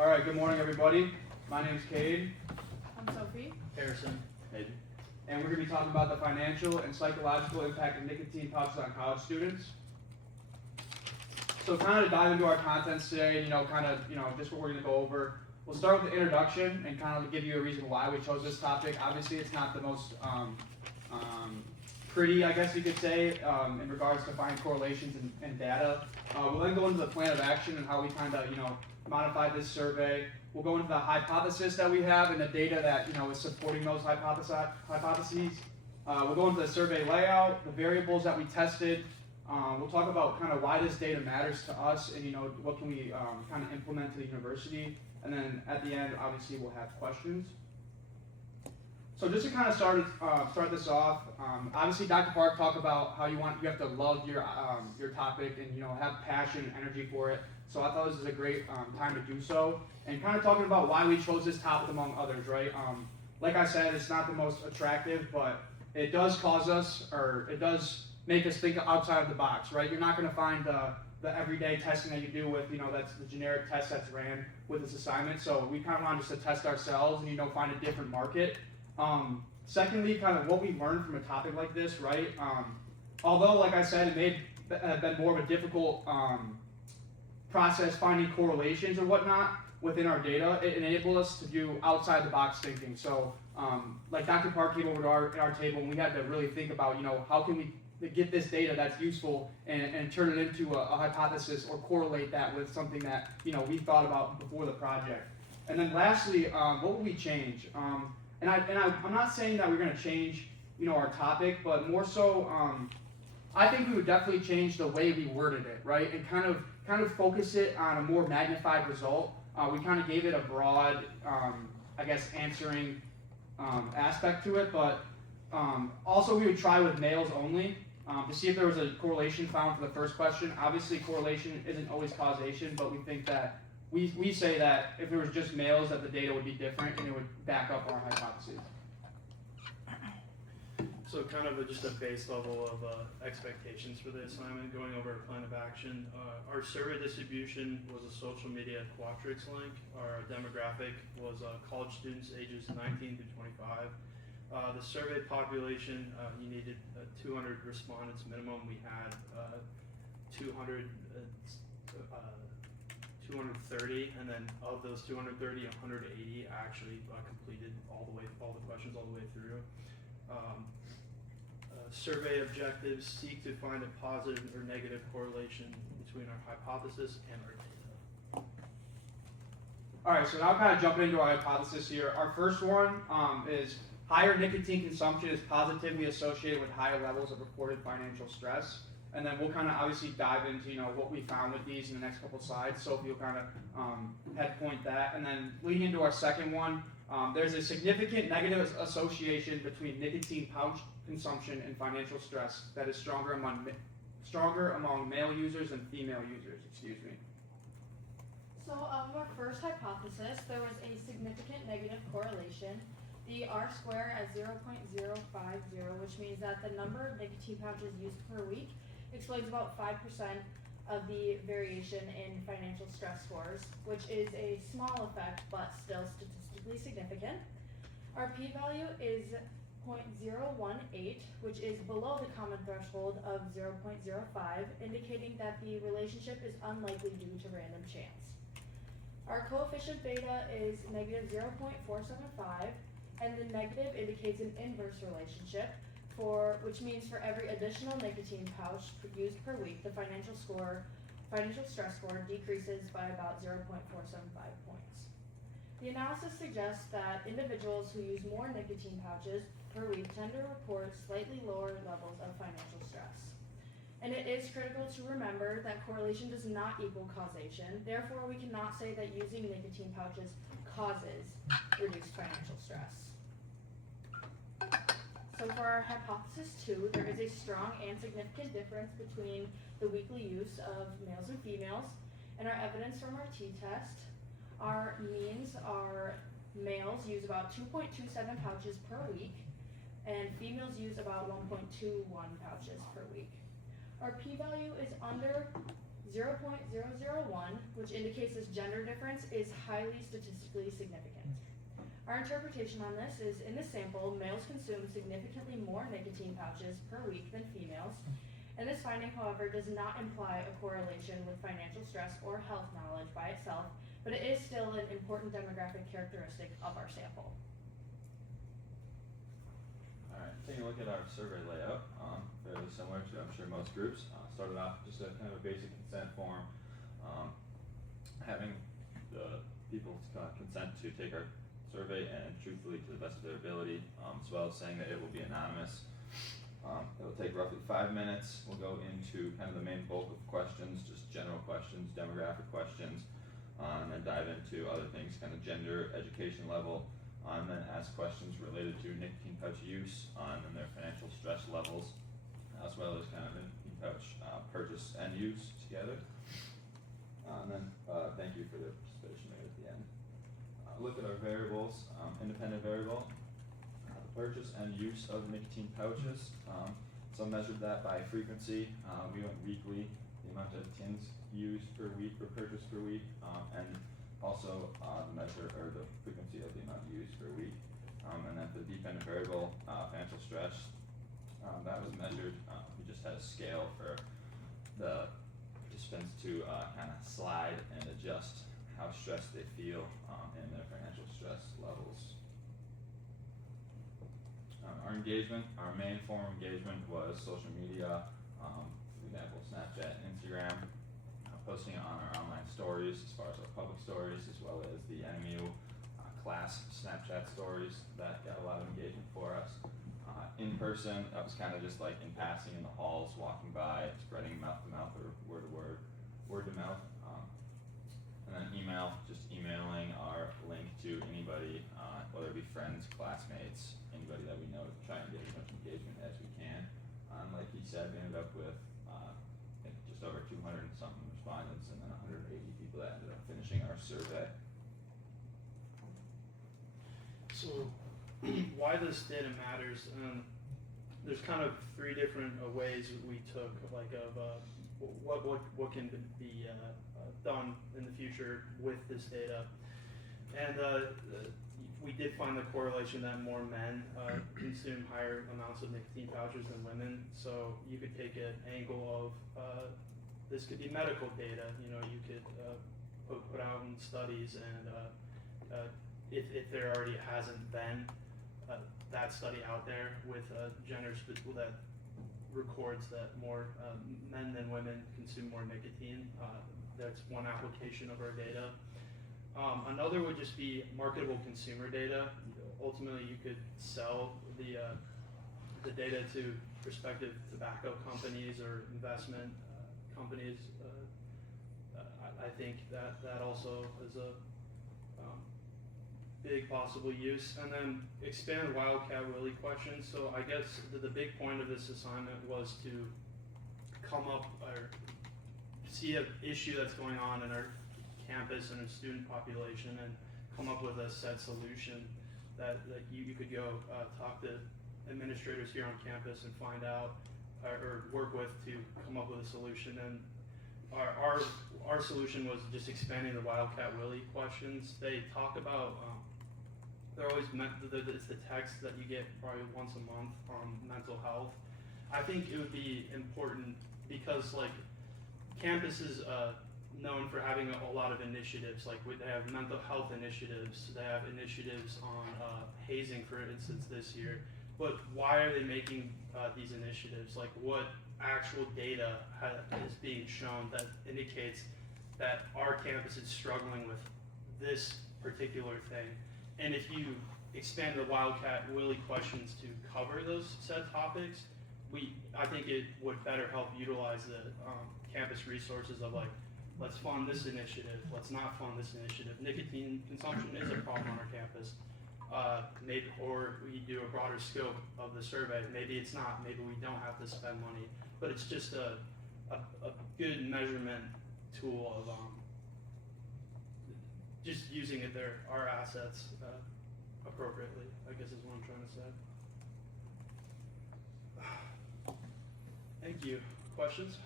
All right, good morning, everybody. My name's Cade. I'm Sophie. Harrison. Hayden. And we're going to be talking about the financial and psychological impact of nicotine pouches on college students. So kind of to dive into our contents today, just what we're going to go over. We'll start with the introduction and kind of give you a reason why we chose this topic. Obviously, it's not the most pretty, I guess you could say, in regards to finding correlations and data. We'll then go into the plan of action and how we kind of, modified this survey. We'll go into the hypothesis that we have and the data that, is supporting those hypotheses. We'll go into the survey layout, the variables that we tested. We'll talk about kind of why this data matters to us and, what can we kind of implement to the university. And then at the end, obviously, we'll have questions. So just to kind of start this off, obviously Dr. Park talked about how you have to love your topic and have passion and energy for it. So I thought this was a great time to do so, and kind of talking about why we chose this topic among others, right? Like I said, it's not the most attractive, but it does cause us, or it does make us think outside of the box, right? You're not going to find the everyday testing that you do with, that's the generic test that's ran with this assignment. So we kind of wanted just to test ourselves and, find a different market. Secondly, kind of what we learned from a topic like this, right? Although, like I said, it may have been more of a difficult process finding correlations or whatnot within our data, it enabled us to do outside the box thinking. So, like Dr. Park came over to our table and we had to really think about, how can we get this data that's useful and turn it into a hypothesis or correlate that with something that, we thought about before the project. And then lastly, what will we change? And I'm not saying that we're going to change, our topic, but more so, I think we would definitely change the way we worded it, right? And kind of focus it on a more magnified result. We kind of gave it a broad, answering aspect to it, but also we would try with males only to see if there was a correlation found for the first question. Obviously, correlation isn't always causation, but we think that we say that if it was just males, that the data would be different and it would back up our hypotheses. So kind of just a base level of expectations for the assignment, going over a plan of action. Our survey distribution was a social media Qualtrics link. Our demographic was college students ages 19 to 25. The survey population, you needed 200 respondents minimum. We had 230, and then of those 230, 180 actually completed all the questions all the way through. Survey objectives seek to find a positive or negative correlation between our hypothesis and our data. All right, so now kind of jumping into our hypothesis here. Our first one is higher nicotine consumption is positively associated with higher levels of reported financial stress. And then we'll kind of obviously dive into what we found with these in the next couple slides. Sophie will kind of head point that. And then leading into our second one, there's a significant negative association between nicotine pouch consumption and financial stress that is stronger among male users and female users. Excuse me. So our first hypothesis, there was a significant negative correlation. The R-square at 0.050, which means that the number of nicotine pouches used per week explains about 5% of the variation in financial stress scores, which is a small effect, but still statistically significant. Our p-value is 0.018, which is below the common threshold of 0.05, indicating that the relationship is unlikely due to random chance. Our coefficient beta is negative 0.475, and the negative indicates an inverse relationship, which means for every additional nicotine pouch used per week, the financial stress score decreases by about 0.475 points. The analysis suggests that individuals who use more nicotine pouches per week tend to report slightly lower levels of financial stress. And it is critical to remember that correlation does not equal causation. Therefore, we cannot say that using nicotine pouches causes reduced financial stress. So for our hypothesis 2, there is a strong and significant difference between the weekly use of males and females. And our evidence from our t-test, our means are males use about 2.27 pouches per week, and females use about 1.21 pouches per week. Our p-value is under 0.001, which indicates this gender difference is highly statistically significant. Our interpretation on this is, in this sample, males consume significantly more nicotine pouches per week than females, and this finding, however, does not imply a correlation with financial stress or health knowledge by itself, but it is still an important demographic characteristic of our sample. Alright, taking a look at our survey layout, fairly similar to, I'm sure, most groups. Started off just a kind of a basic consent form, having the people consent to take our survey and truthfully to the best of their ability, as well as saying that it will be anonymous. It'll take roughly 5 minutes. We'll go into kind of the main bulk of questions, just general questions, demographic questions, and then dive into other things, kind of gender, education level, and then ask questions related to nicotine pouch use, and their financial stress levels, as well as kind of nicotine pouch purchase and use together. And then thank you for their participation there at the end. Look at our variables, independent variable, the purchase and use of nicotine pouches. So measured that by frequency. We went weekly, the amount of tins used per week or purchased per week, and also the measure or the frequency of the amount used per week. And then the dependent variable, financial stress, that was measured. We just had a scale for the participants to kind of slide and adjust how stressed they feel in their financial stress levels. Our engagement, our main form of engagement was social media, for example, Snapchat and Instagram, posting it on our online stories as far as our public stories, as well as the NMU class Snapchat stories that got a lot of engagement for us. In person, that was kind of just like in passing in the halls, walking by, spreading mouth to mouth or word to mouth. And then email, just emailing our link to anybody, whether it be friends, classmates, anybody that we know, to try and get as much engagement as we can. Like he said, we ended up with I think just over 200 and something respondents, and then 180 people that ended up finishing our survey. So, why this data matters? There's kind of 3 different ways that we took, like of what can be done in the future with this data, and we did find the correlation that more men consume higher amounts of nicotine pouches than women. So you could take an angle of this could be medical data. You know, you could put out in studies, and if there already hasn't been that study out there with genders that records that more men than women consume more nicotine. That's one application of our data. Another would just be marketable consumer data. Ultimately, you could sell the data to prospective tobacco companies or investment companies. I think that also is a big possible use. And then expand Wildcat Willie questions. So I guess the big point of this assignment was to come up or see an issue that's going on in our campus and our student population and come up with a set solution that you could go talk to administrators here on campus and find out or work with to come up with a solution. And our solution was just expanding the Wildcat Willie questions. They talk about they're always it's the text that you get probably once a month on mental health. I think it would be important because like campus is known for having a lot of initiatives. Like they have mental health initiatives. They have initiatives on hazing, for instance, this year. But why are they making these initiatives? Like what actual data is being shown that indicates that our campus is struggling with this particular thing? And if you expand the Wildcat Willie questions to cover those said topics, I think it would better help utilize the campus resources of like, let's fund this initiative, let's not fund this initiative. Nicotine consumption is a problem on our campus. Maybe, or we do a broader scope of the survey. Maybe it's not, maybe we don't have to spend money, but it's just a good measurement tool of just using our assets appropriately, I guess is what I'm trying to say. Thank you. Questions?